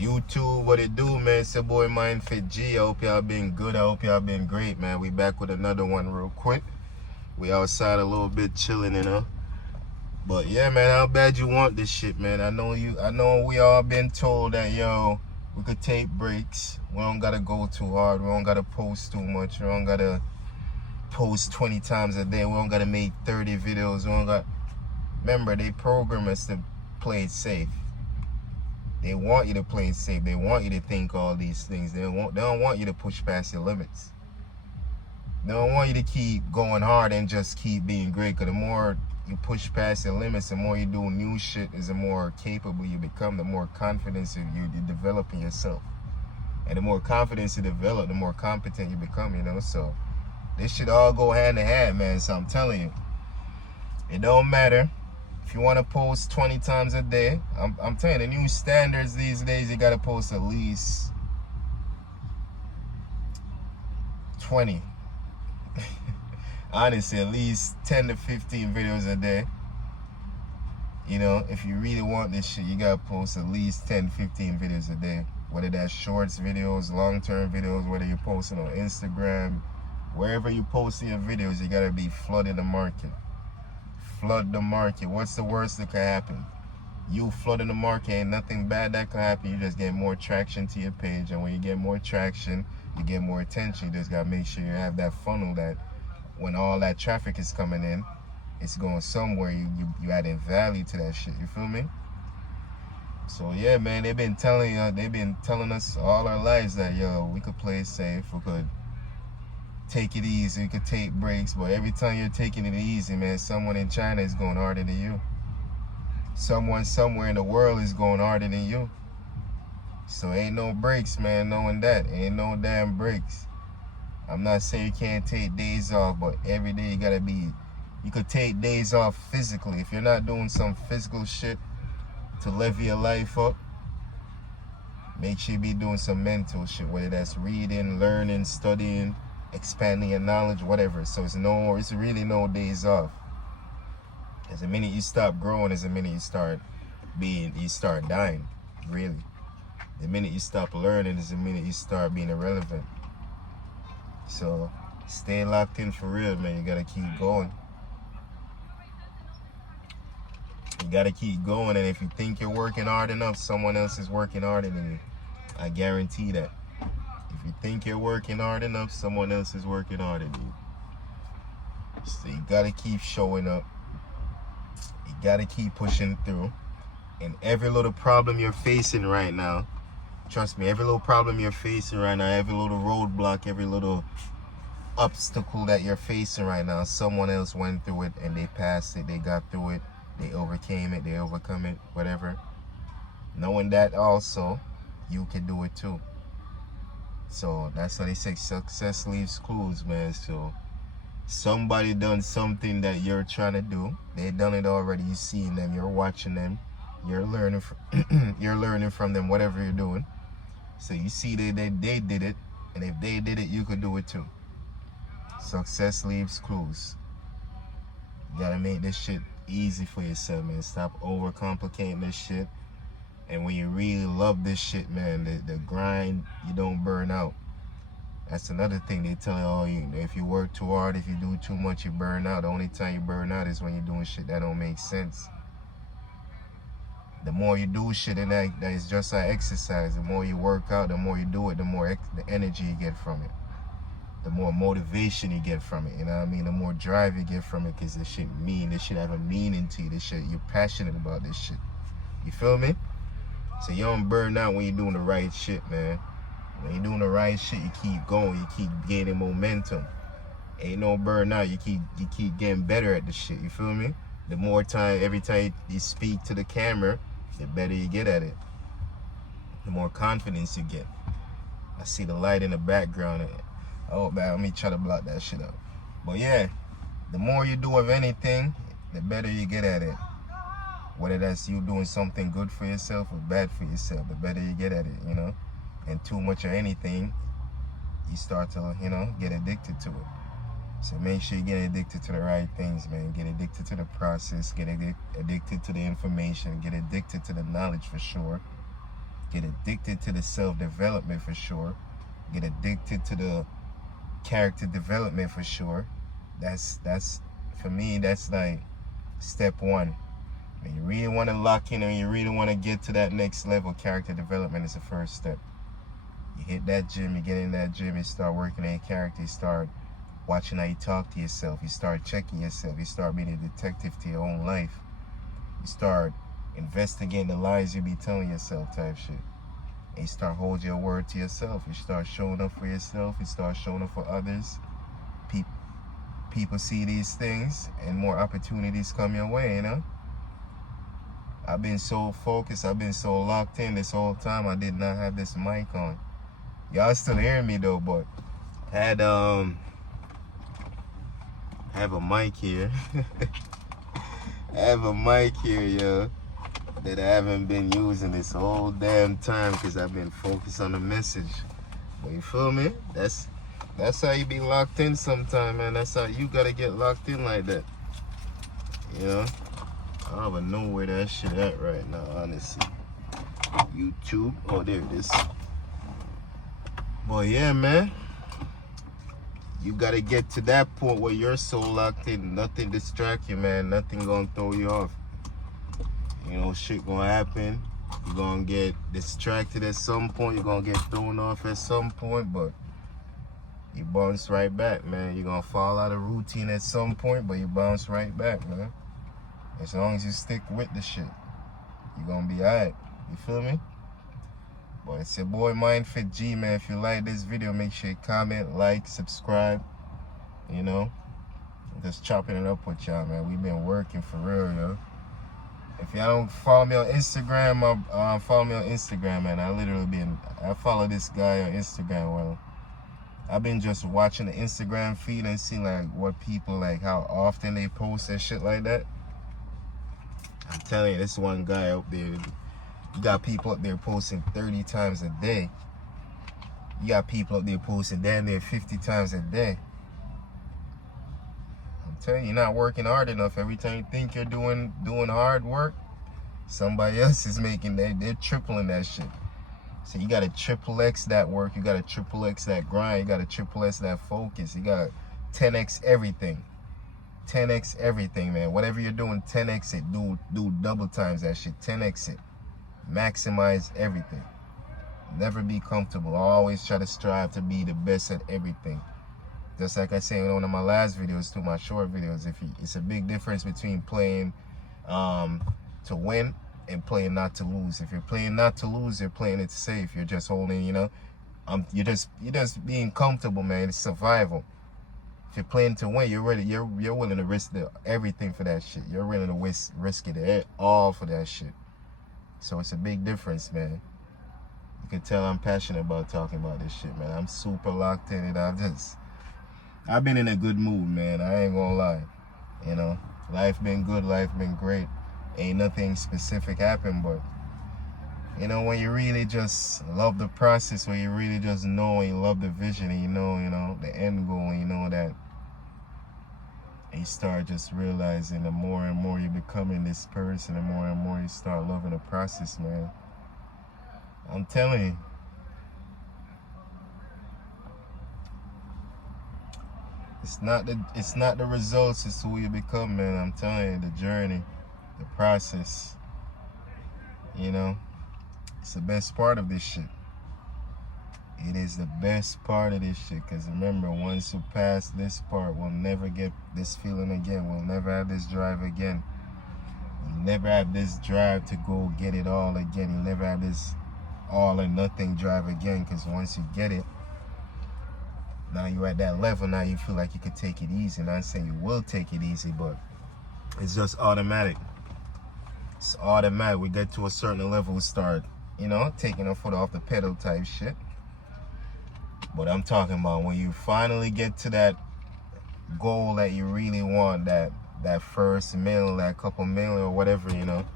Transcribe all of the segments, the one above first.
YouTube, what it do, man? It's your boy MindFitG. I hope y'all been good. I hope y'all been great, man. We back with another one real quick. We outside a little bit chilling, you know. But yeah, man, how bad you want this shit, man? I know we all been told that, yo, we could take breaks. We don't gotta go too hard. We don't gotta post too much. We don't gotta post 20 times a day. We don't gotta make 30 videos. We don't got. Remember, they program us to play it safe. They want you to play it safe. They want you to think all these things. They don't want you to push past your limits. They don't want you to keep going hard and just keep being great. Because the more you push past your limits, the more you do new shit, is the more capable you become, the more confidence you develop in yourself. And the more confidence you develop, the more competent you become, you know. So this should all go hand in hand, man. So I'm telling you, it don't matter. If you want to post 20 times a day, I'm telling you, the new standards these days, you got to post at least 20. Honestly, at least 10 to 15 videos a day. You know, if you really want this shit, you got to post at least 10, 15 videos a day. Whether that's shorts videos, long-term videos, whether you're posting on Instagram, wherever you posting your videos, you got to be flooding the market. Flood the market. What's the worst that could happen? You flooding the market, ain't nothing bad that could happen. You just get more traction to your page, and when you get more traction, you get more attention. You just gotta make sure you have that funnel that when all that traffic is coming in, it's going somewhere. You adding value to that shit. You feel me? So yeah, man, they've been telling us all our lives that, yo, we could play it safe, we could take it easy, you could take breaks, but every time you're taking it easy, man, someone in China is going harder than you. Someone somewhere in the world is going harder than you. So ain't no breaks, man, knowing that. Ain't no damn breaks. I'm not saying you can't take days off, but every day you could take days off physically. If you're not doing some physical shit to level your life up, make sure you be doing some mental shit, whether that's reading, learning, studying, expanding your knowledge, whatever. So it's really no days off. As the minute you stop growing, as the minute you start dying, really. The minute you stop learning is the minute you start being irrelevant. So stay locked in for real, man. You gotta keep going. You gotta keep going, and if you think you're working hard enough, someone else is working harder than you. I guarantee that. If you think you're working hard enough, someone else is working harder than you. So you gotta keep showing up. You gotta keep pushing through. And every little problem you're facing right now, trust me, every little problem you're facing right now, every little roadblock, every little obstacle that you're facing right now, someone else went through it and they passed it, they got through it, they overcame it, they overcome it, whatever. Knowing that also, you can do it too. So that's why they say success leaves clues, man. So somebody done something that you're trying to do. They done it already. You seeing them, you're watching them, you're learning from them, whatever you're doing. So you see they did it, and if they did it, you could do it too. Success leaves clues. You gotta make this shit easy for yourself, man. Stop overcomplicating this shit. And when you really love this shit, man, the grind, you don't burn out. That's another thing they tell you, if you work too hard, if you do too much, you burn out. The only time you burn out is when you're doing shit that don't make sense. The more you do shit, and that is just like exercise. The more you work out, the more you do it, the more the energy you get from it. The more motivation you get from it, you know what I mean? The more drive you get from it, because this shit have a meaning to you. This shit, you're passionate about this shit. You feel me? So you don't burn out when you're doing the right shit, man. When you're doing the right shit, you keep going, you keep gaining momentum. Ain't no burnout. You keep getting better at the shit. You feel me? The more time, every time you speak to the camera, the better you get at it. The more confidence you get. I see the light in the background. Oh man, let me try to block that shit out. But yeah, the more you do of anything, the better you get at it. Whether that's you doing something good for yourself or bad for yourself, the better you get at it, you know. And too much of anything, you start to, you know, get addicted to it. So make sure you get addicted to the right things, man. Get addicted to the process, get addicted to the information, get addicted to the knowledge for sure. Get addicted to the self-development for sure. Get addicted to the character development for sure. That's for me, that's like step one. When you really want to lock in and you really want to get to that next level, character development is the first step. You hit that gym, you get in that gym, you start working on your character, you start watching how you talk to yourself, you start checking yourself, you start being a detective to your own life. You start investigating the lies you be telling yourself type shit. And you start holding your word to yourself. You start showing up for yourself, you start showing up for others. People see these things and more opportunities come your way, you know? I've been so focused, I've been so locked in this whole time, I did not have this mic on. Y'all still hearing me though, but I have a mic here. I have a mic here, yo, that I haven't been using this whole damn time because I've been focused on the message. But you feel me? That's how you be locked in sometime, man. That's how you gotta get locked in like that. You know? I don't even know where that shit at right now, honestly. YouTube. Oh, there it is. Well, yeah, man. You gotta get to that point where you're so locked in, nothing distract you, man. Nothing gonna throw you off. You know, shit gonna happen. You're gonna get distracted at some point. You're gonna get thrown off at some point, but you bounce right back, man. You're gonna fall out of routine at some point, but you bounce right back, man. As long as you stick with the shit, you're gonna be alright. You feel me? But it's your boy MindFitG, man. If you like this video, make sure you comment, like, subscribe. You know, I'm just chopping it up with y'all, man. We've been working for real, yo. If y'all don't follow me on Instagram, follow me on Instagram, man. I follow this guy on Instagram. Well, I've been just watching the Instagram feed and seeing like what people like, how often they post and shit like that. I'm telling you, this one guy up there, you got people up there posting 30 times a day. You got people up there posting damn near 50 times a day. I'm telling you, you're not working hard enough. Every time you think you're doing hard work, somebody else is making that. They're tripling that shit. So you got to triple X that work. You got to triple X that grind. You got to triple X that focus. You got to 10X everything. 10X everything, man. Whatever you're doing, 10X it. Do double times that shit. 10X it. Maximize everything. Never be comfortable. Always try to strive to be the best at everything. Just like I said in one of my last videos, my short videos, it's a big difference between playing to win and playing not to lose. If you're playing not to lose, you're playing it safe. You're just holding, you know, you're just being comfortable, man. It's survival. If you're playing to win, you're ready. You're willing to risk everything for that shit. You're willing to risk it all for that shit. So it's a big difference, man. You can tell I'm passionate about talking about this shit, man. I'm super locked in it. I've been in a good mood, man. I ain't gonna lie. You know, life been good, life been great. Ain't nothing specific happened, but you know, when you really just love the process, when you really just know and you love the vision and you know the end goal, and you know that, and you start just realizing the more and more you're becoming this person, the more and more you start loving the process, man. I'm telling you. It's not the results, it's who you become, man. I'm telling you, the journey, the process, you know, it's the best part of this shit. It is the best part of this shit, because remember, once you pass this part, we'll never get this feeling again. We'll never have this drive again. You'll never have this drive to go get it all again. You'll never have this all or nothing drive again, because once you get it, now you're at that level. Now you feel like you could take it easy. Not saying you will take it easy, but it's just automatic. It's automatic. We get to a certain level, we start, you know, taking our foot off the pedal type shit. But I'm talking about when you finally get to that goal that you really want, that first meal, that couple meal or whatever, you know,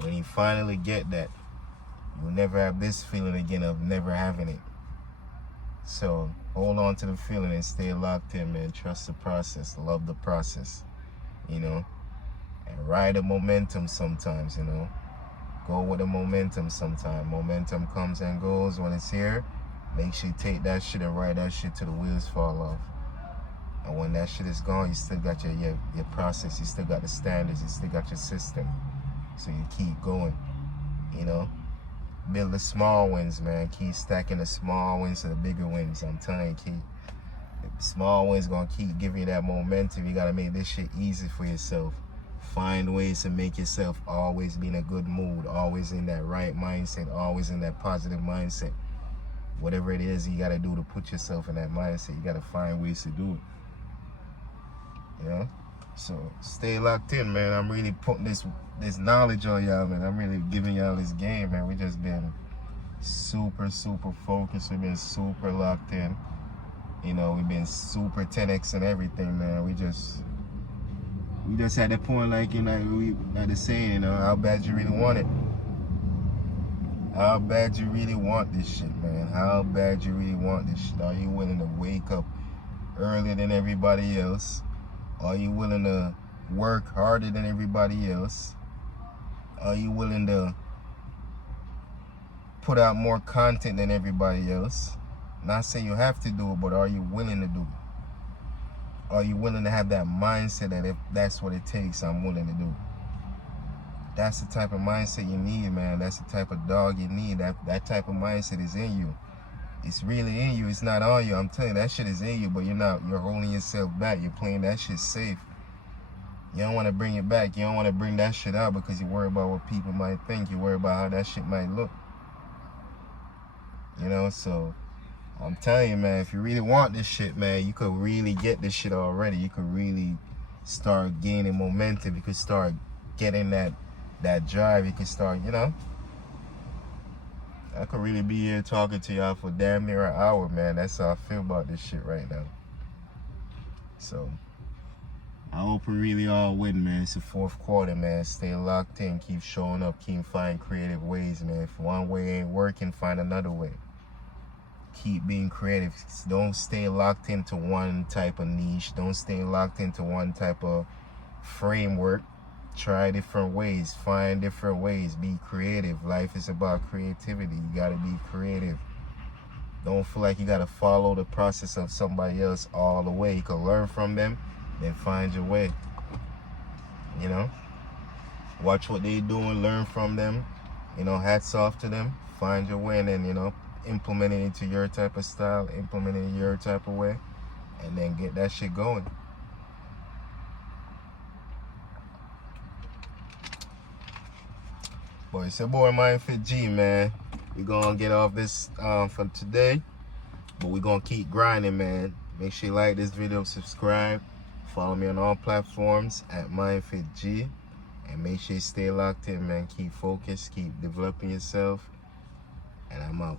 when you finally get that, you'll never have this feeling again of never having it. So hold on to the feeling and stay locked in, man. Trust the process, love the process, you know, and ride the momentum sometimes, you know. Go with the momentum sometime. Momentum comes and goes. When it's here, make sure you take that shit and ride that shit till the wheels fall off. And when that shit is gone, you still got your process. You still got the standards. You still got your system. So you keep going, you know. Build the small wins, man. Keep stacking the small wins to the bigger wins. I'm telling you, keep. The small wins gonna keep giving you that momentum. You gotta make this shit easy for yourself. Find ways to make yourself always be in a good mood, always in that right mindset, always in that positive mindset. Whatever it is you gotta do to put yourself in that mindset, you gotta find ways to do it. You know? So stay locked in, man. I'm really putting this knowledge on y'all, man. I'm really giving y'all this game, man. We just been super focused. We've been super locked in. You know, we've been super 10x and everything, man. We just at that point, like, you know, we like the saying, you know, how bad you really want it. How bad you really want this shit, man. How bad you really want this shit. Are you willing to wake up earlier than everybody else? Are you willing to work harder than everybody else? Are you willing to put out more content than everybody else? Not saying you have to do it, but are you willing to do it? Are you willing to have that mindset that if that's what it takes, I'm willing to do it? That's the type of mindset you need, man. That's the type of dog you need. That type of mindset is in you. It's really in you. It's not on you. I'm telling you, that shit is in you, but you're holding yourself back. You're playing that shit safe. You don't want to bring it back. You don't want to bring that shit out because you worry about what people might think. You worry about how that shit might look. You know, so I'm telling you, man, if you really want this shit, man, you could really get this shit already. You could really start gaining momentum. You could start getting that drive. You could start, you know. I could really be here talking to y'all for damn near an hour, man. That's how I feel about this shit right now. So I hope we really all win, man. It's the fourth quarter, man. Stay locked in. Keep showing up. Keep finding creative ways, man. If one way ain't working, find another way. Keep being creative. Don't stay locked into one type of niche. Don't stay locked into one type of framework. Try different ways. Find different ways. Be creative. Life is about creativity. You gotta be creative. Don't feel like you gotta follow the process of somebody else all the way. You can learn from them, then find your way. You know? Watch what they doing, learn from them. You know, hats off to them. Find your way, and then, you know, implement it into your type of style, implement it in your type of way, and then get that shit going. Boy, it's your boy MindFitG, man. We're gonna get off this for today, but we're gonna keep grinding, man. Make sure you like this video, subscribe, follow me on all platforms at MindFitG, and make sure you stay locked in, man. Keep focused, keep developing yourself, and I'm out.